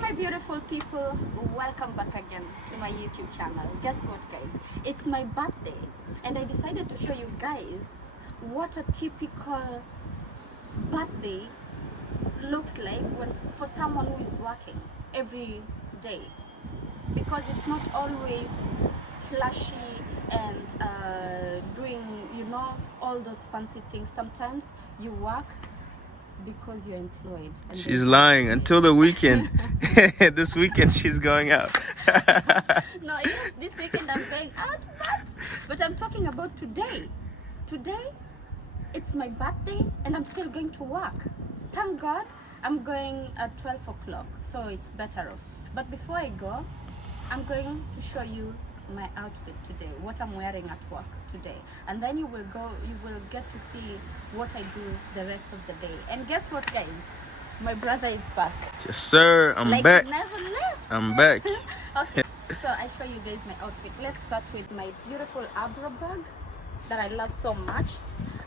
my beautiful people, welcome back again to my YouTube channel. Guess what, guys? It's my birthday and I decided to show you guys what a typical birthday looks like for someone who is working every day, because it's not always flashy and doing, you know, all those fancy things. Sometimes you work because you're employed. And she's lying until the weekend. This weekend she's going out. No, yes, this weekend I'm going out, but I'm talking about today. Today, it's my birthday and I'm still going to work. Thank God I'm going at 12 o'clock, so it's better off. But before I go, I'm going to show you my outfit today, what I'm wearing at work today, and then you will get to see what I do the rest of the day. And guess what, guys? My brother is back. Yes, sir. I'm back. He never left. I'm back. Okay, so I show you guys my outfit. Let's start with my beautiful Abra bag that I love so much,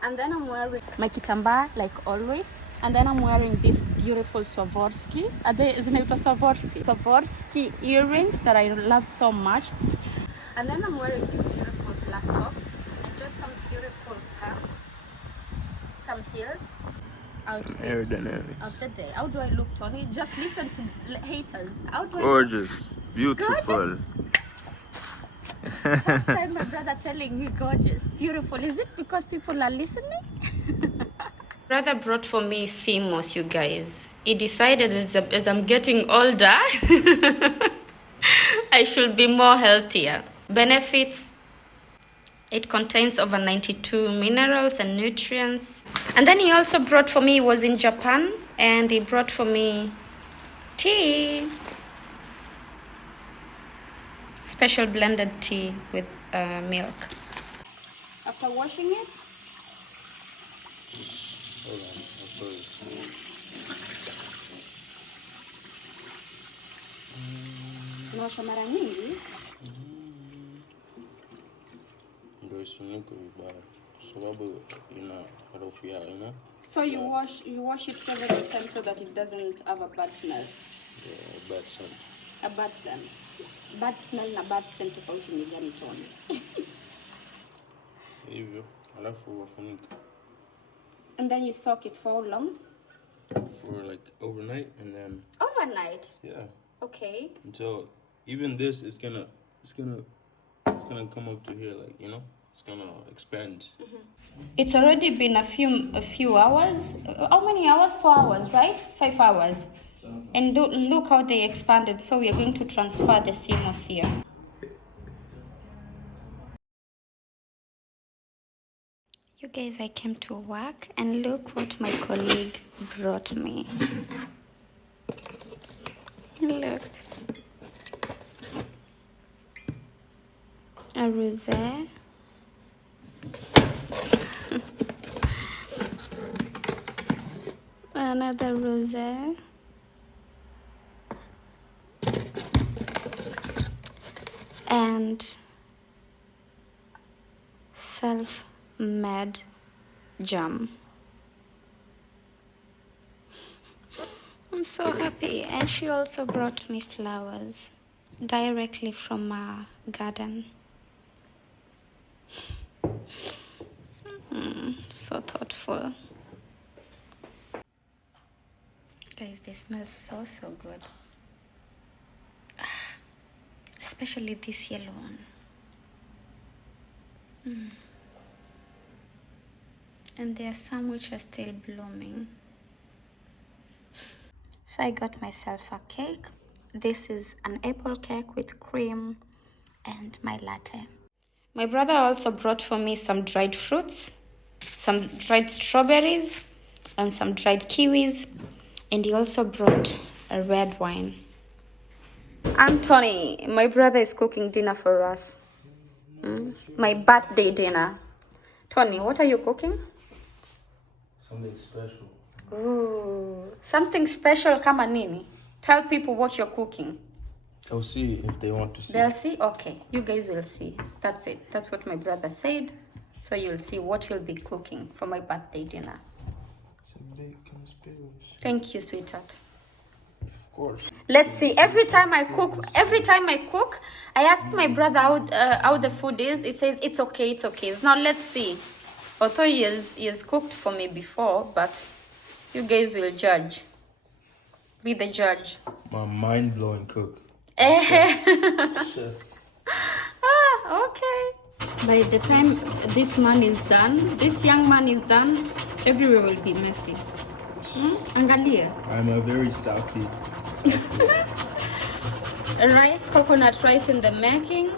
and then I'm wearing my kitambaa like always, and then I'm wearing this beautiful Swarovski. Isn't it a Swarovski? Swarovski earrings that I love so much. And then I'm wearing this beautiful black top and just some beautiful pants, some heels. Outfit of the day. How do I look, Tony? Just listen to haters. How do gorgeous, beautiful. Gorgeous. First time my brother telling me gorgeous, beautiful. Is it because people are listening? Brother brought for me CMOS, you guys. He decided as I'm getting older, I should be more healthier. Benefits: it contains over 92 minerals and nutrients. And then he also brought for me, he was in Japan, and he brought for me tea, special blended tea with milk. After washing it, Hold on, naosha mara nyingi. ndio isinuke vibaya kwa sababu ina harufu ya aina. So you wash it several times so that it doesn't have a bad smell. Yeah, bad scent. A bad smell. Bad smell na bad scent tofauti ni gani, Tony? Hivyo, alafu wafunika. And then you soak it for how long? For like overnight, and then overnight. Yeah. Okay. Until even this is gonna come up to here, like, you know, it's gonna expand. Mm-hmm. It's already been a few hours. How many hours? 4 hours, right? 5 hours. And look how they expanded. So we are going to transfer the CMOS here. You guys, I came to work and look what my colleague brought me. Look. A rosé. Another rosé. And self-made jam. I'm so happy. And she also brought me flowers directly from our garden. So thoughtful. Guys, they smell so good. Especially this yellow one. And there are some which are still blooming. So I got myself a cake. This is an apple cake with cream and my latte. My brother also brought for me some dried fruits, some dried strawberries, and some dried kiwis. And he also brought a red wine. Anthony, my brother is cooking dinner for us. My birthday dinner. Tony, what are you cooking? Something special. Ooh, something special kama nini? Tell people what you're cooking. They'll see if they want to see. They'll see? Okay, you guys will see. That's it. That's what my brother said. So you'll see what he'll be cooking for my birthday dinner. It's a big conspiracy. Thank you, sweetheart. Of course. Let's see. Every time I cook, I ask my brother how the food is. He says it's okay, it's okay. Now let's see. Although he has cooked for me before, but you guys will judge. Be the judge. My mind-blowing cook. Chef. Okay. By the time this man is done, this young man is done, everywhere will be messy. Angalia. I'm a very Southie. Rice, coconut rice in the making.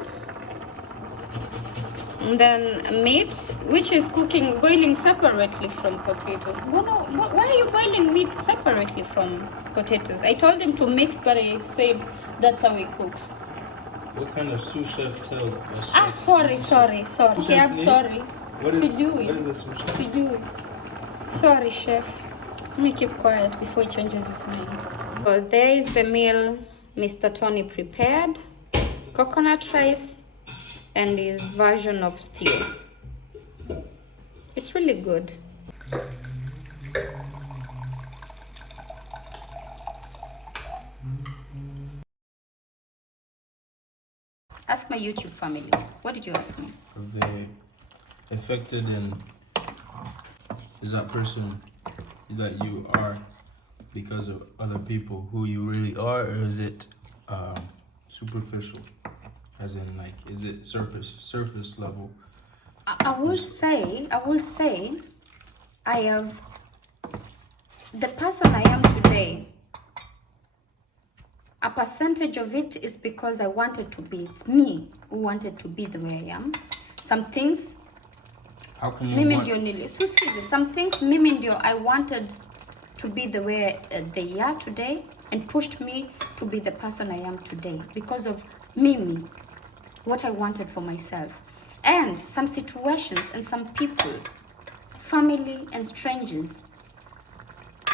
And then meat, which is boiling separately from potatoes. Why are you boiling meat separately from potatoes? I told him to mix, but he said that's how he cooks. What kind of sous chef tells us? Sorry. Okay, I'm sorry. What is a sous chef? Sorry, chef. Let me keep quiet before he changes his mind. So there is the meal Mr. Tony prepared. Coconut rice and his version of stew. It's really good. Ask my YouTube family. What did you ask me? Are they affected in, is that person that you are because of other people who you really are, or is it superficial? As in, like, is it surface level? I will say I have the person I am today. A percentage of it is because I wanted to be. It's me who wanted to be the way I am. Some things. How can you some things mimi ndio I wanted to be the way they are today, and pushed me to be the person I am today because of mimi, what I wanted for myself. And some situations and some people, family and strangers,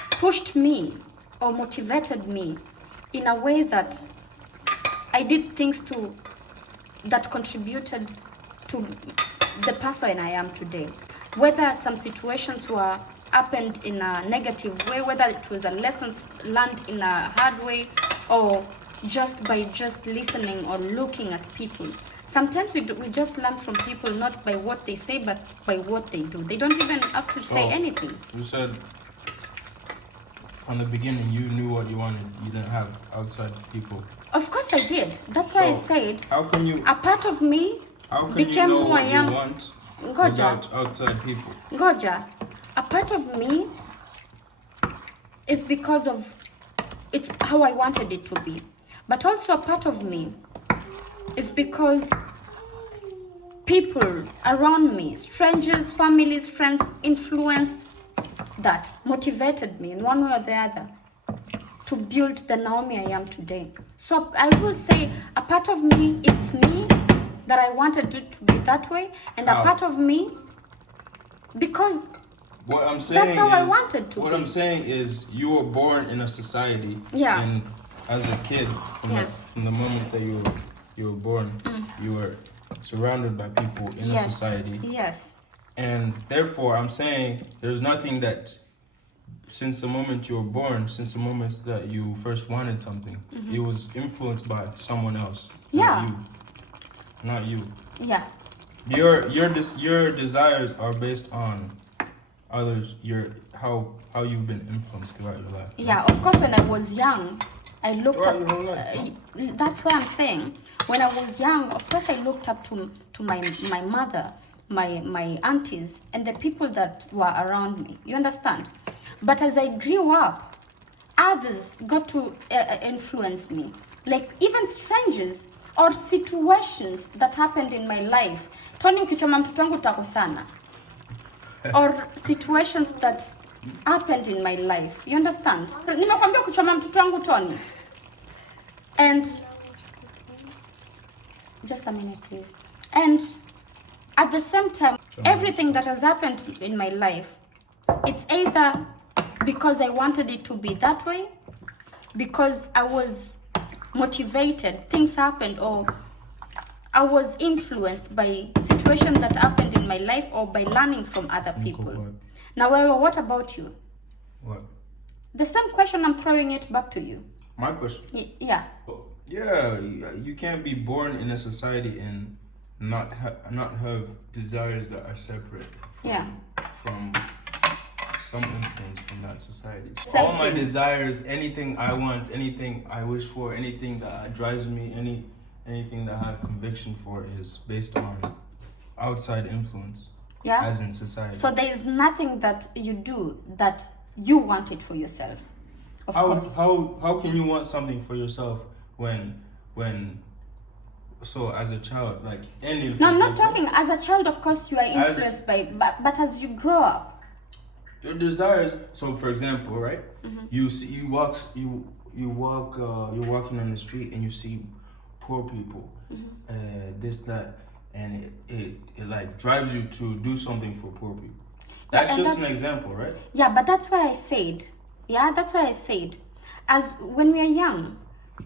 pushed me or motivated me in a way that I did things that contributed to the person I am today. Whether some situations were happened in a negative way, whether it was a lesson learned in a hard way, or just by listening or looking at people. Sometimes we just learn from people not by what they say, but by what they do. They don't even have to say anything. You said from the beginning you knew what you wanted. You didn't have outside people. Of course I did. That's why I said how can you, a part of me became who I am. Without outside people. Ngoja, a part of me is because of it's how I wanted it to be. But also a part of me is because people around me, strangers, families, friends, influenced that, motivated me in one way or the other to build the Naomi I am today. So I will say a part of me, it's me that I wanted it to be that way, and a part of me, because what I'm saying that's how I wanted to what be. I'm saying is you were born in a society, and as a kid, from the moment that you were born, you were surrounded by people in a society. Yes. And therefore, I'm saying there's nothing that, since the moment you were born, since the moment that you first wanted something, it was influenced by someone else. Not you. Yeah. Your desires are based on others. How you've been influenced throughout your life. Yeah, of course. When I was young, I looked up. That's what I'm saying. When I was young, of course, I looked up to my mother, my aunties, and the people that were around me. You understand? But as I grew up, others got to influence me, like even strangers or situations that happened in my life. Tony, ukichoma mtoto wangu tako sana. Or situations that happened in my life. You understand? Nimekwambia kuchoma mtoto wangu Tony. And just a minute, please. And at the same time, everything that has happened in my life, it's either because I wanted it to be that way, because I was motivated, things happened, or I was influenced by situations that happened in my life, or by learning from other people. Now, what about you? What? The same question, I'm throwing it back to you. My question. Yeah. Yeah, you can't be born in a society and not have desires that are separate from some influence from that society. So all my desires, anything I want, anything I wish for, anything that drives me, anything that I have conviction for is based on outside influence. Yeah. As in society. So there is nothing that you do that you want it for yourself. Of course. How can you want something for yourself when so as a child, like any... No, I'm not talking as a child, of course you are influenced by, but as you grow up, your desires. So for example, right, you're walking on the street and you see poor people, this, that, and it like drives you to do something for poor people. That's just an example, right? Yeah, but that's why I said, as when we are young,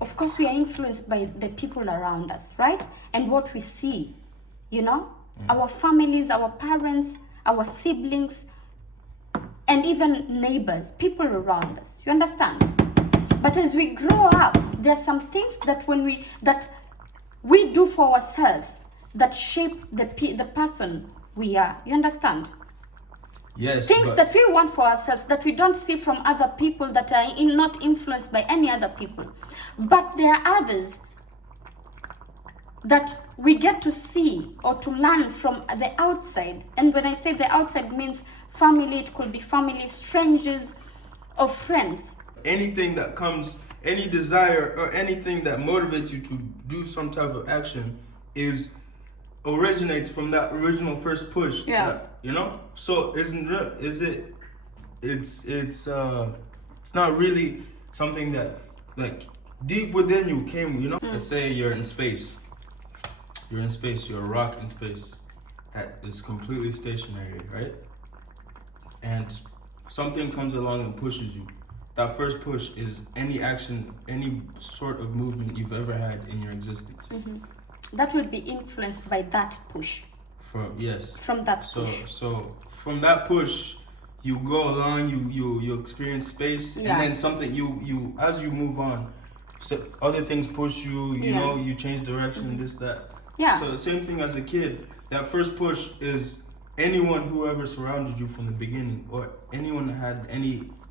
of course we are influenced by the people around us, right? And what we see, you know, our families, our parents, our siblings, and even neighbors, people around us. You understand? But as we grow up, there are some things that we do for ourselves that shape the person we are. You understand? Yes. Things that we want for ourselves that we don't see from other people, that are not influenced by any other people. But there are others that we get to see or to learn from the outside. And when I say the outside, means family, it could be family, strangers, or friends. Anything that comes, any desire or anything that motivates you to do some type of action originates from that original first push. Yeah. You know? So it's not really something that like deep within you came, you know? Let's say you're in space. You're a rock in space that is completely stationary, right? And something comes along and pushes you. That first push is any action, any sort of movement you've ever had in your existence. That will be influenced by that push. From that push. So from that push, you go along, you experience space, and then something you as you move on, so other things push you. You know, you change direction, this, that. Yeah. So the same thing as a kid. That first push is anyone who ever surrounded you from the beginning, or anyone that had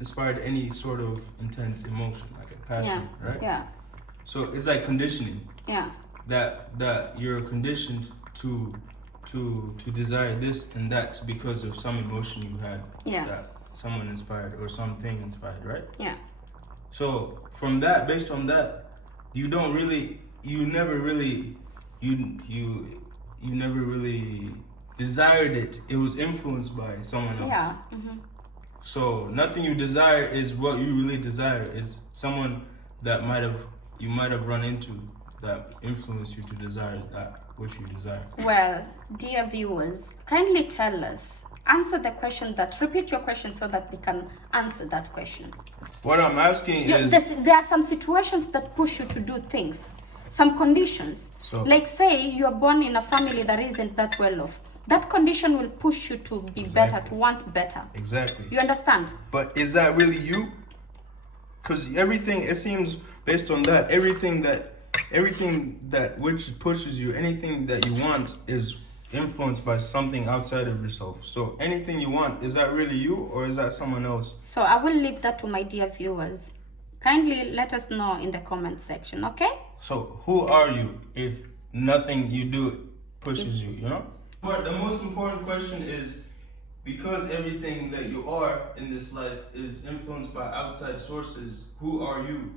inspired any sort of intense emotion, like a passion, right? Yeah. So it's like conditioning. Yeah. That you're conditioned to desire this and that because of some emotion you had that someone inspired or something inspired, right? Yeah. So from that, based on that, you never really desired it. It was influenced by someone else. Yeah. So nothing you desire is what you really desire. It's someone that you might have run into that influenced you to desire that which you desire. Well, dear viewers, kindly tell us, repeat your question so that they can answer that question. What I'm asking is... There are some situations that push you to do things, some conditions. So, like say you are born in a family that isn't that well off. That condition will push you to be better, to want better. Exactly. You understand? But is that really you? Because everything, it seems, based on that, everything that which pushes you, anything that you want is influenced by something outside of yourself. So anything you want, is that really you or is that someone else? So I will leave that to my dear viewers. Kindly let us know in the comment section, okay? So who are you if nothing you do pushes you, you know? But the most important question is, because everything that you are in this life is influenced by outside sources, who are you?